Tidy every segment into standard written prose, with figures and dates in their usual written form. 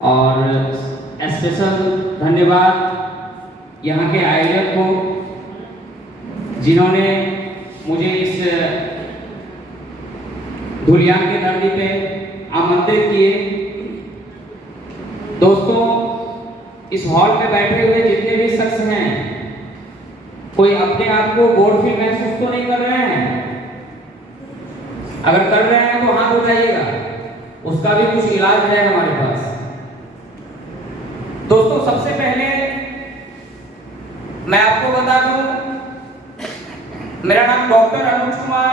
और स्पेशल धन्यवाद यहाँ के आयोजक को, जिन्होंने मुझे इस धुलियान की धरती पे आमंत्रित किए। दोस्तों, इस हॉल में बैठे हुए जितने भी शख्स हैं, कोई अपने आप को बोर फील महसूस तो नहीं कर रहे हैं? अगर कर रहे हैं तो हाथ उठाइएगा, उसका भी कुछ इलाज है हमारे पास। दोस्तों, सबसे पहले मैं आपको बता दूं, मेरा नाम डॉक्टर अनुज कुमार,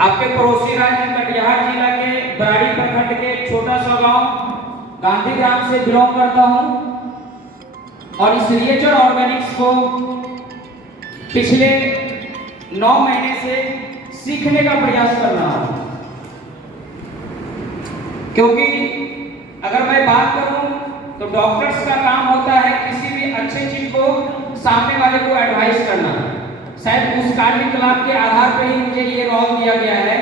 आपके पड़ोसी राज्य कटिहार जिला के बराड़ी प्रखंड के एक छोटा सा गांव गांधी ग्राम से बिलोंग करता हूं और इस रिएचर ऑर्गेनिक्स को पिछले 9 महीने से सीखने का प्रयास कर रहा हूं। क्योंकि अगर मैं बात करूं तो डॉक्टर्स का काम होता है किसी भी अच्छे चीज को सामने वाले को एडवाइस करना। शायद उस कार्यकलाप के आधार पर ही मुझे ये रोल दिया गया है।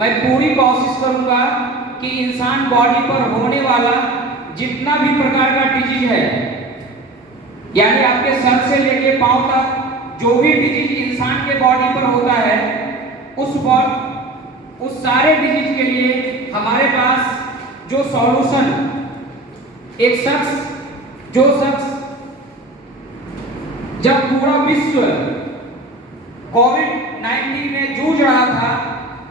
मैं पूरी कोशिश करूंगा कि इंसान बॉडी पर होने वाला जितना भी प्रकार का डिजीज है, यानी आपके सर से लेके पांव तक जो भी डिजीज इंसान के बॉडी पर होता है, उस सारे डिजीज के लिए हमारे पास जो सॉल्यूशन, एक शख्स जब पूरा विश्व कोविड-19 में जूझ रहा था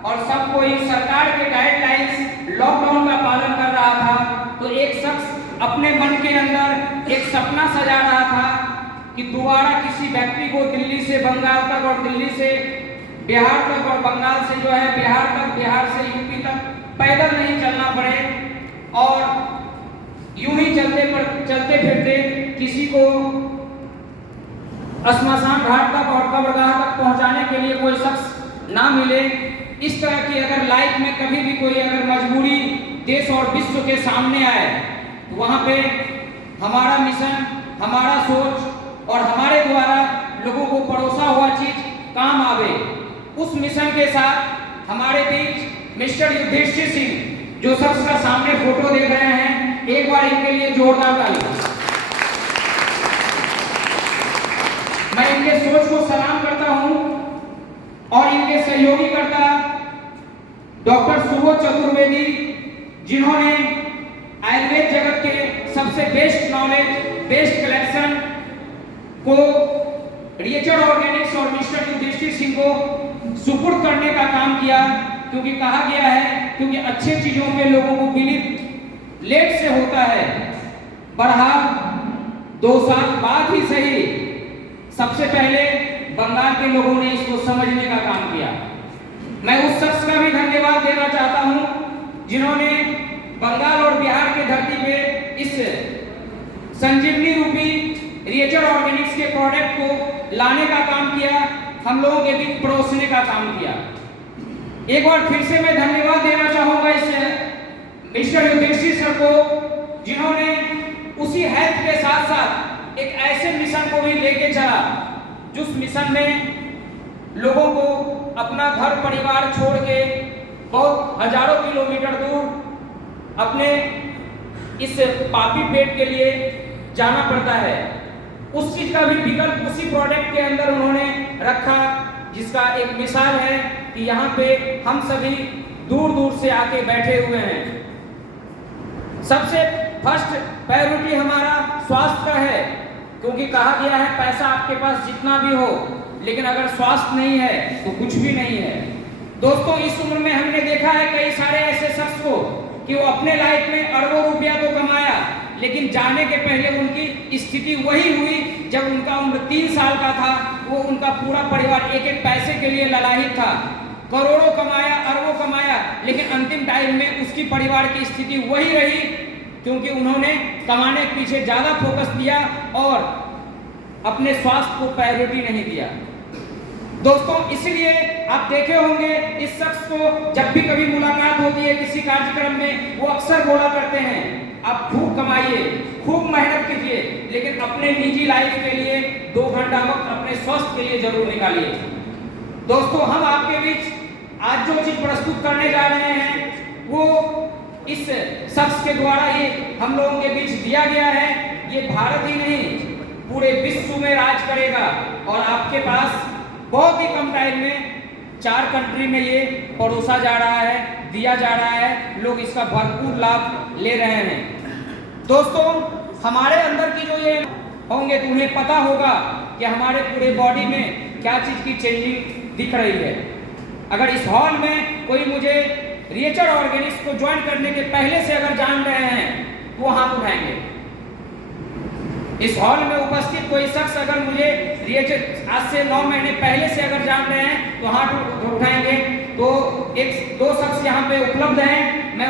और सब कोई सरकार के गाइडलाइंस, लॉकडाउन का पालन कर रहा था, तो एक शख्स अपने मन के अंदर एक सपना सजा रहा था कि दोबारा किसी व्यक्ति को दिल्ली से बंगाल तक और दिल्ली से बिहार तक और बंगाल से जो है बिहार तक, बिहार से यूपी तक पैदल नहीं चलना पड़े और यूं ही चलते फिरते किसी को श्मशान घाट तक और कब्रगाह तक पहुंचाने के लिए कोई शख्स ना मिले। इस तरह की अगर लाइफ में कभी भी कोई अगर मजबूरी देश और विश्व के सामने आए, तो वहां पे हमारा मिशन, हमारा सोच और हमारे द्वारा लोगों को परोसा हुआ चीज काम आवे, उस मिशन के साथ हमारे बीच मिस्टर युधिष्ठिर सिंह, जो शख्स का सामने फोटो देख रहे हैं, एक बार इनके लिए जोरदार ताली। मैं इनके सोच को सलाम करता हूं और इनके सहयोगी करता डॉक्टर सुबोध चतुर्वेदी, जिन्होंने आयुर्वेद जगत के सबसे बेस्ट नॉलेज, बेस्ट कलेक्शन को रिएचर ऑर्गेनिक्स और मिस्टर युधिष्ठिर सिंह को सुपुर्द करने का काम किया। क्योंकि कहा गया है, क्योंकि अच्छे चीजों में लोगों को बिलीव लेट से होता है, बहरहाल 2 साल बाद ही सही, सबसे पहले बंगाल के लोगों ने इसको समझने का काम किया। मैं उस शख्स का भी धन्यवाद देना चाहता हूं जिन्होंने बंगाल और बिहार की धरती पे इस संजीवनी रूपी रिएचर ऑर्गेनिक्स के प्रोडक्ट को लाने का काम किया, हम लोगों के बीच परोसने का काम किया। एक बार फिर से मैं धन्यवाद देना चाहूंगा इस मिस्टर युधिष्ठिर सर को, जिन्होंने उसी हेल्थ के साथ साथ एक ऐसे मिशन को भी लेके चला जिस मिशन में लोगों को अपना घर परिवार छोड़ के बहुत हजारों किलोमीटर दूर अपने इस पापी पेट के लिए जाना पड़ता है। उस चीज का भी विकल्प उसी प्रोडक्ट के अंदर उन्होंने रखा, जिसका एक मिसाल है कि यहाँ पे हम सभी दूर दूर से आके बैठे हुए हैं। सबसे फर्स्ट प्रायोरिटी हमारा स्वास्थ्य का है, क्योंकि कहा गया है पैसा आपके पास जितना भी हो, लेकिन अगर स्वास्थ्य नहीं है तो कुछ भी नहीं है। दोस्तों, इस उम्र में हमने देखा है कई सारे ऐसे शख्स को कि वो अपने लाइफ में अरबों रुपया तो कमाया, लेकिन जाने के पहले उनकी स्थिति वही हुई जब उनका उम्र 3 साल का था। वो उनका पूरा परिवार एक एक पैसे के लिए ललाहित था, करोड़ों कमाया, अरबों कमाया, लेकिन अंतिम टाइम में उसकी परिवार की स्थिति वही रही, क्योंकि उन्होंने कमाने के पीछे ज्यादा फोकस दिया और अपने स्वास्थ्य को प्रायोरिटी नहीं दिया। दोस्तों, इसलिए आप देखे होंगे इस शख्स को जब भी कभी मुलाकात होती है किसी कार्यक्रम में, वो अक्सर बोला करते हैं, आप खूब कमाइए, खूब मेहनत कीजिए, लेकिन अपने निजी लाइफ के लिए 2 घंटा वक्त अपने स्वास्थ्य के लिए जरूर निकालिए। दोस्तों, हम आपके बीच आज जो चीज प्रस्तुत करने जा रहे हैं वो इस शख्स के द्वारा ये हम लोगों के बीच दिया गया है, ये भारत ही नहीं पूरे विश्व में राज करेगा। और आपके पास बहुत ही कम टाइम में 4 कंट्री में ये परोसा जा रहा है, दिया जा रहा है, लोग इसका भरपूर लाभ ले रहे हैं। दोस्तों, हमारे अंदर की जो ये होंगे तो उन्हें पता होगा कि हमारे पूरे बॉडी में क्या चीज़ की चेंजिंग दिख रही है। अगर इस हॉल में कोई मुझे रिएचर ऑर्गेनिक्स को ज्वाइन करने के पहले से अगर जान रहे हैं तो वो हाथ उठाएंगे। इस हॉल में उपस्थित कोई शख्स अगर मुझे रिएचर आज से 9 महीने पहले से अगर जान रहे हैं तो हाथ उठाएंगे। तो 1-2 शख्स यहाँ पे उपलब्ध हैं, मैं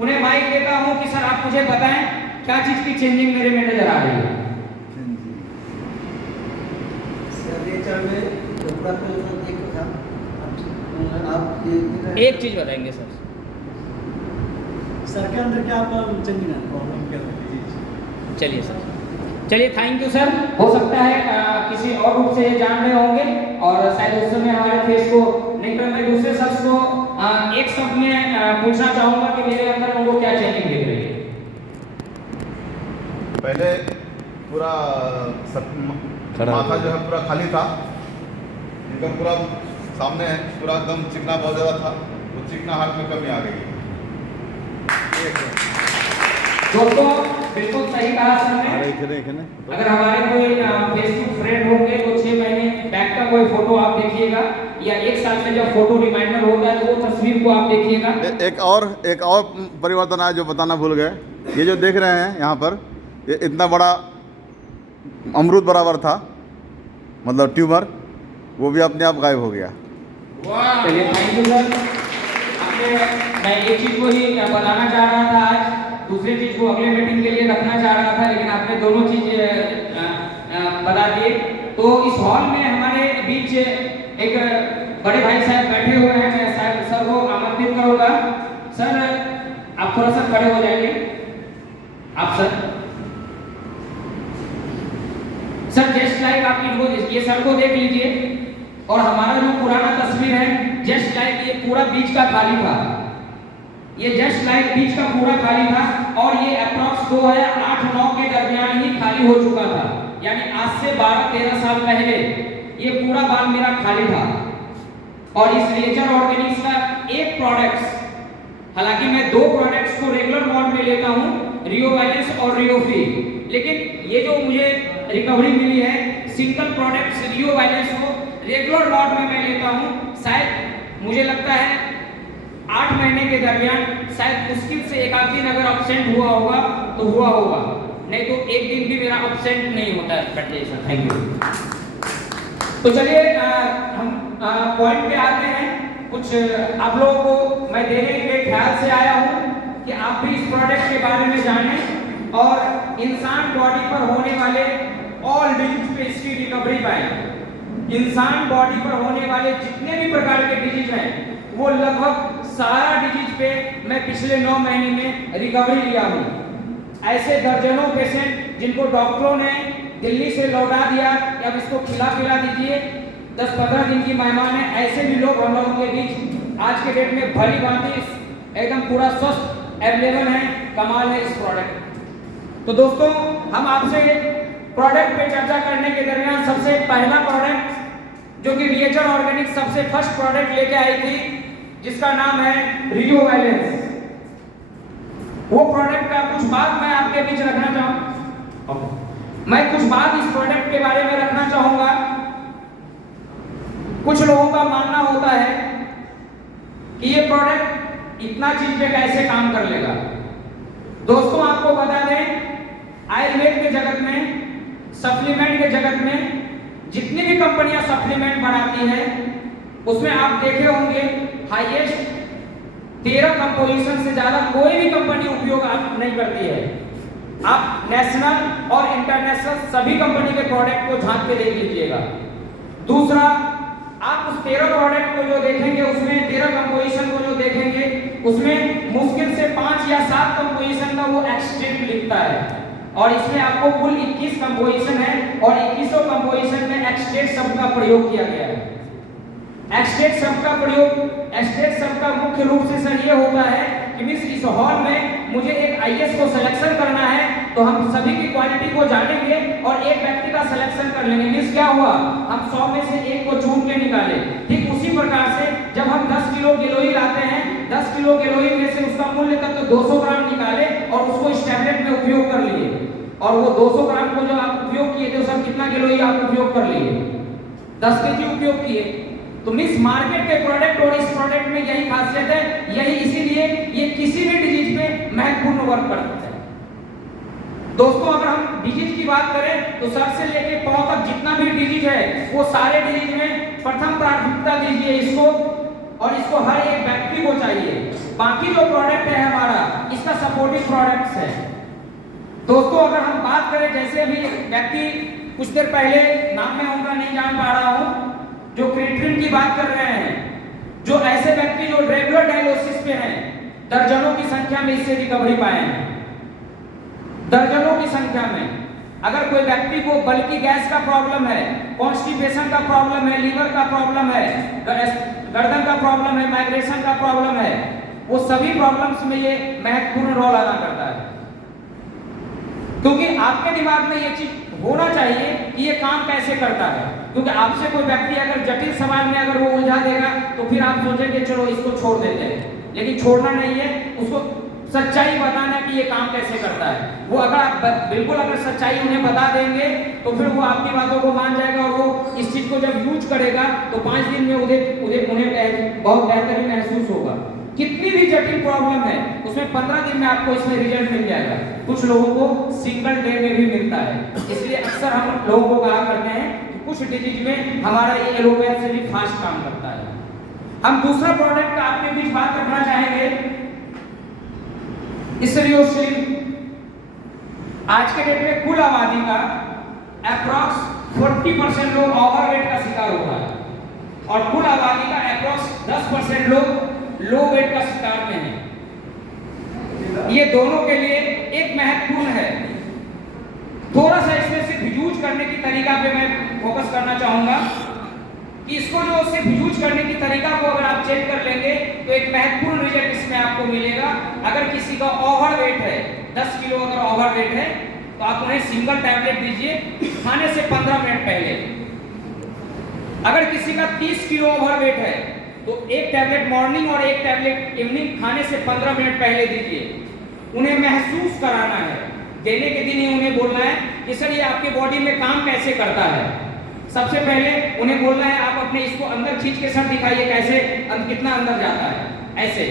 उन्हें माइक देता हूँ कि सर आप मुझे बताएं क्या चीज़ की चेंजिंग मेरे में नजर आ रही है। एक चीज बताएंगे सर के अंदर क्या चेंजिंग है, प्रॉब्लम क्या है? चलिए सर, चलिए थैंक यू सर। हो सकता है किसी और रूप से जान रहे होंगे और शायद उस समय हमारे फेस को नहीं कर। मैं दूसरे शख्स को एक शब्द में पूछना चाहूंगा कि मेरे अंदर उनको क्या चेंजिंग दिख रही है। पहले पूरा माथा जो है पूरा खाली था, एकदम पूरा सामने है, पूरा एकदम चिकना बहुत ज़्यादा था, वो चिकना हाथ में कमी आ गई है। दोस्तों बिल्कुल सही कहा सर ने। अगर हमारे कोई फेसबुक फ्रेंड होंगे तो 6 महीने बैक का कोई फोटो आप देखिएगा या 1 साल में जब फोटो रिमाइंडर होता है तो वो तस्वीर को आप देखिएगा। एक और परिवर्तन आया जो बताना भूल गए। ये जो देख रहे हैं यहाँ पर, ये इतना बड़ा अमरूद बराबर था, मतलब ट्यूमर, वो भी अपने आप गायब हो गया। चलिए थैंक यू सर। मैं एक चीज को ही बताना चाह रहा था आज, दूसरी चीज को अगले मीटिंग के लिए रखना चाह रहा था, लेकिन आपने दोनों चीज बता दिए। तो इस हॉल में हमारे बीच एक बड़े भाई साहब बैठे हुए हैं, मैं साहब सर को आमंत्रित करूंगा। सर आप थोड़ा सा खड़े हो जाएंगे। आप सर जस्ट लाइक आप इनको ये सर को देख लीजिए और हमारा जो पुराना तस्वीर है जस्ट लाइक ये पूरा बीच का खाली था, ये जस्ट लाइक बीच का पूरा खाली था और ये अप्रॉक्स 2008-9 के दरमियान ही खाली हो चुका था। यानी आज से 12-13 साल पहले ये पूरा बाल मेरा खाली था। और इस रिएचर ऑर्गेनिक्स का एक प्रोडक्ट्स, हालांकि मैं 2 प्रोडक्ट्स को रेगुलर मोड में लेता हूं, रियो वायलेंस और रियोफ्री, लेकिन ये जो मुझे रिकवरी मिली है सिंगल प्रोडक्ट्स रियो वायलेंस को रेगुलर मोड में मैं लेता हूं, शायद मुझे लगता है 8 महीने के दरमियान शायद मुश्किल से एक आध दिन अगर अपसेंट हुआ होगा तो हुआ होगा, नहीं तो एक दिन भी मेरा अपसेंट नहीं होता है। Thank you. तो चलिए हम पॉइंट पे आते हैं। कुछ आप लोगों को मैं देने के ख्याल से आया हूं कि आप भी इस प्रोडक्ट के बारे में जानें और इंसान बॉडी पर होने वाले ऑल डिजीज पे इसकी रिकवरी पाएं। इंसान बॉडी पर होने वाले जितने भी प्रकार के डिजीज हैं वो लगभग सारा डिजीज पे मैं पिछले 9 महीने में रिकवरी लिया हूँ। ऐसे दर्जनों पेशेंट जिनको डॉक्टरों ने दिल्ली से लौटा दिया कि अब इसको खिला दीजिए, 10-15 दिन की मेहमान है, ऐसे भी लोग हम लोगों के बीच आज के डेट में भली भांति एकदम पूरा स्वस्थ अवेलेबल है। कमाल है इस प्रोडक्ट। तो दोस्तों हम आपसे प्रोडक्ट पे चर्चा करने के दरमियान सबसे पहला प्रोडक्ट जो कि रिएचर ऑर्गेनिक सबसे फर्स्ट प्रोडक्ट लेके आई थी जिसका नाम है रियो वायलेंस, वो प्रोडक्ट का कुछ बात मैं आपके बीच रखना चाहूँ। मैं कुछ बात इस प्रोडक्ट के बारे में रखना चाहूंगा। कुछ लोगों का मानना होता है कि ये प्रोडक्ट इतना चीज पे कैसे काम कर लेगा। दोस्तों आपको बता दें, आयुर्वेद के जगत में, सप्लीमेंट के जगत में जितनी भी कंपनियां सप्लीमेंट बनाती हैं उसमें आप देखे होंगे हाईएस्ट 13 कंपोजिशन से ज्यादा कोई भी कंपनी उपयोग आप नहीं करती है। आप नेशनल और इंटरनेशनल सभी कंपनी के प्रोडक्ट को झांक के देख लीजिएगा। दूसरा, आप उस 13 प्रोडक्ट को जो देखेंगे उसमें 13 कंपोजिशन को जो देखेंगे उसमें मुश्किल से 5 या 7 कंपोजिशन का वो एक्सट्रैक्ट लिखता है और इसमें आपको कुल 21 कंपोजिशन है और 21 कंपोजिशन में एक्सट्रैक्ट शब्द का प्रयोग किया गया है। एक्सट्रैक्ट शब्द का प्रयोग, एक्सट्रैक्ट शब्द का मुख्य रूप से सर ये होता है कि मिस इस हॉल में मुझे एक आईएएस को सिलेक्शन करना है, तो हम सभी की क्वालिटी को जानेंगे और एक व्यक्ति का सिलेक्शन कर लेंगे। मिस क्या हुआ, हम 100 में से एक को चुन के निकाले। ठीक उसी प्रकार से जब हम 10 किलो गिलोई लाते हैं, 10 किलो गिलोई में से उसका मूल्य तक तो 200 ग्राम निकाले और उसको इस टैबलेट में उपयोग कर लिए, और वो 200 ग्राम को जो आप उपयोग किए थे उसका कितना गिलोई आप उपयोग कर लिए, 10 केजी उपयोग किए। तो मिस मार्केट के प्रोडक्ट और इस प्रोडक्ट में यही खासियत है, यही इसीलिए ये किसी भी डिजीज पे महत्वपूर्ण वर्क करता है। दोस्तों अगर हम डिजीज की बात करें तो सर से लेके पांव तक जितना भी डिजीज है वो सारे डिजीज में प्रथम प्राथमिकता दीजिए इसको, और इसको हर एक व्यक्ति को चाहिए। बाकी जो प्रोडक्ट है हमारा इसका सपोर्टिव प्रोडक्ट्स है। दोस्तों अगर हम बात करें, जैसे अभी व्यक्ति कुछ देर पहले, नाम मैं उनका नहीं जान पा रहा हूं, जो क्रिएटिन की बात कर रहे हैं, जो ऐसे व्यक्ति जो रेगुलर डायलिसिस पे हैं, दर्जनों की संख्या में इससे रिकवरी पाए हैं, दर्जनों की संख्या में। अगर कोई व्यक्ति को बल्कि गैस का प्रॉब्लम है, कॉन्स्टिपेशन का प्रॉब्लम है, लीवर का प्रॉब्लम है, गर्दन का प्रॉब्लम है, माइग्रेशन का प्रॉब्लम है, वो सभी प्रॉब्लम्स में ये महत्वपूर्ण रोल अदा करता है। क्योंकि आपके दिमाग में ये चीज होना चाहिए कि ये काम कैसे करता है, क्योंकि आपसे कोई व्यक्ति अगर जटिल सवाल में अगर वो उलझा देगा तो फिर आप सोचेंगे चलो इसको छोड़ देते हैं, लेकिन छोड़ना नहीं है, उसको सच्चाई बताना कि ये काम कैसे करता है। वो अगर आप बिल्कुल अगर सच्चाई उन्हें बता देंगे तो फिर वो आपकी बातों को मान जाएगा, और वो इस चीज को जब यूज करेगा तो 5 दिन में उन्हें बहुत बेहतरीन महसूस होगा। कितनी भी जटिल प्रॉब्लम है उसमें 15 दिन में आपको इसमें रिजल्ट मिल जाएगा। कुछ लोगों को सिंगल डे में भी मिलता है, इसलिए अक्सर हम लोगों को कहा करते हैं कि कुछ डिजीज में हमारा ये एलोपैथ से भी फास्ट काम करता है। हम दूसरा प्रोडक्ट का आपके बीच बात करना चाहेंगे, इसरियोसिन। आज के डेट में कुल आबादी का अप्रॉक्स 40% लोग ओवरवेट का शिकार होता है, और कुल आबादी का अप्रॉक्स 10% लोग लो वेट का शिकार में है। ये दोनों के लिए एक महत्वपूर्ण है। थोड़ा सा इसमें सिर्फ यूज करने की तरीका पे मैं फोकस करना चाहूंगा कि इसको जो सिर्फ यूज करने की तरीका को अगर आप चेक कर लेंगे तो एक महत्वपूर्ण रिजल्ट इसमें आपको मिलेगा। अगर किसी का ओवर वेट है, 10 किलो अगर ओवर वेट है, तो आप उन्हें सिंगल टैबलेट दीजिए खाने से 15 मिनट पहले। अगर किसी का 30 किलो ओवर वेट है तो एक टैबलेट मॉर्निंग और एक टैबलेट इवनिंग खाने से 15 मिनट पहले दीजिए। उन्हें महसूस कराना है, देने के दिन ही उन्हें बोलना है कि सर ये आपके बॉडी में काम कैसे करता है। सबसे पहले उन्हें बोलना है आप अपने इसको अंदर खींच के सर दिखाइए कैसे कितना अंदर जाता है, ऐसे।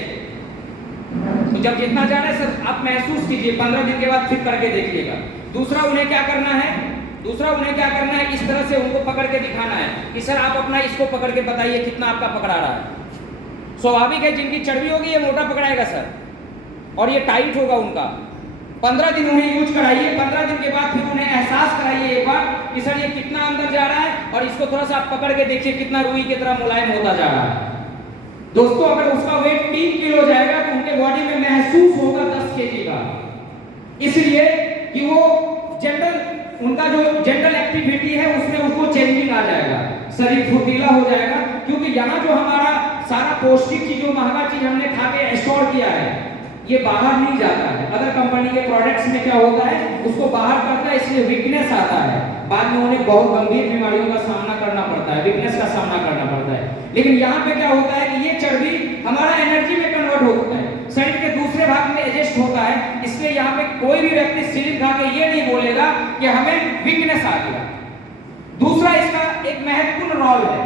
तो जब जितना जा रहा है सर आप महसूस कीजिए, 15 दिन के बाद फिर करके देखिएगा। दूसरा उन्हें क्या करना है, इस तरह से उनको पकड़ के दिखाना है कि सर आप अपना इसको पकड़ के बताइए कितना आपका पकड़ा रहा है। स्वाभाविक है जिनकी चर्बी होगी ये मोटा पकड़ाएगा सर, और ये टाइट होगा उनका। 15 दिन उन्हें यूज कराइए, 15 दिन के बाद फिर उन्हें एहसास कराइए एक बार कि सर ये कितना अंदर जा रहा है, और इसको थोड़ा सा आप पकड़ के देखिए कितना रुई की तरह मुलायम होता जा रहा है। दोस्तों अगर उसका वेट 3 किलो जाएगा तो उनके बॉडी में महसूस होगा 10 केजी का, इसलिए कि वो उनका जो जनरल एक्टिविटी है उसमें उसको चेंजिंग आ जाएगा, शरीर फुर्तीला हो जाएगा। क्योंकि यहाँ जो हमारा सारा पौष्टिक चीज, जो महंगा चीज हमने खा के स्टोर किया है, ये बाहर नहीं जाता है। अदर कंपनी के प्रोडक्ट्स में क्या होता है, उसको बाहर करता है, इसलिए वीकनेस आता है, बाद में उन्हें बहुत गंभीर बीमारियों का सामना करना पड़ता है, वीकनेस का सामना करना पड़ता है। लेकिन यहाँ पे क्या होता है कि ये चर्बी हमारा एनर्जी में कन्वर्ट होता है, शरीर के दूसरे भाग में एडजस्ट होता है, इसलिए यहाँ पे कोई भी व्यक्ति सिलिप खा के ये नहीं बोलेगा कि हमें वीकनेस आ गया। दूसरा इसका एक महत्वपूर्ण रोल है,